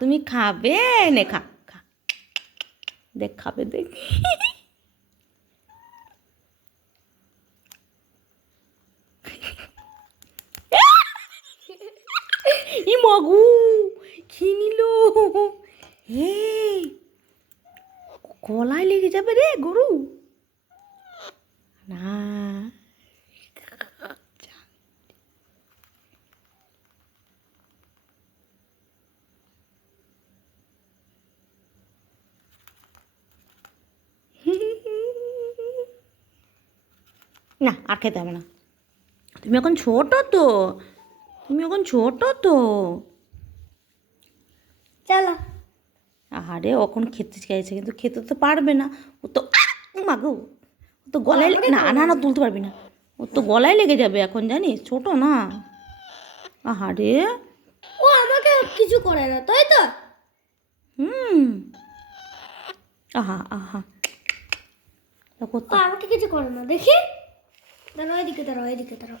তুমি খাবে? নে খা খা, দেখ খাবে দেখ। ই মগু খেয়ে নিল। হে, গলায় লেগে যাবে রে গরু। না, না আর খেতে হবে না। তুমি এখন ছোট তো, তুমি এখন ছোট তো। চলো। আরে এখন খেতে চাইছে কিন্তু খেতে তো পারবে না। ও তো মাগো, ও তো গলায় না না না তুলতে পারবি না। ও তো গলায় লেগে যাবে এখন, জানিস ছোট না। আহারে, ও আমাকে কিছু করে না, তাই তো? হুম, আহা আহা, দেখো ও তো। আমাকে কিছু করে না, দেখি। দাঁড়াও, এদিকে দাঁড়াও, এদিকে দাঁড়াও।